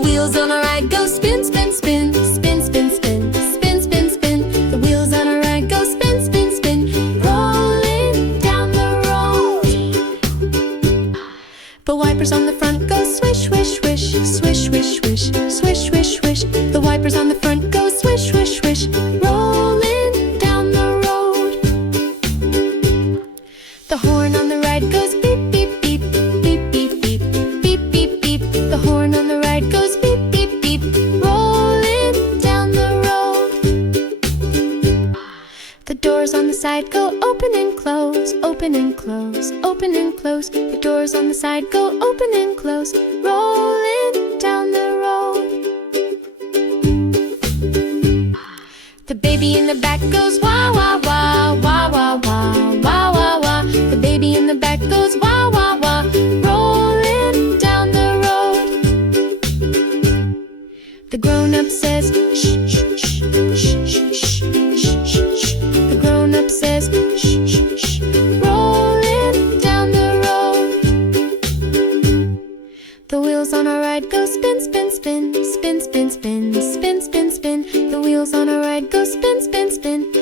The wheels on a ride go spin, spin, spin, spin, spin, spin, spin, spin, spin. The wheels on a ride go spin, spin, spin, rolling down the road. The wipers on the front go swish, swish, swish, swish, swish, swish, swish, swish, swish. The wipers on the front go swish, swish, swish, rolling down the road. The horn on the ride goes beep, beep, beep, beep, beep, beep, beep, beep, beep. The horn on the ride goes beep, beep, beep, rolling down the road. The doors on the side go open and close, open and close, open and close. The doors on the side go open and close, rolling down the road. The baby in the back goes wah, wah, wah, wah, wah, wah, wah, wah, wah. The baby in the back goes wah, wah, wah, rolling down the road. The grown-up says shh, shh, shh, shh, shh, shh, shh, shh. The grown-up says shh, shh, shh, rolling down the road. The wheels on a ride go spin, spin, spin, spin, spin, spin, spin, spin, spin. The wheels on a ride go spin, spin, spin,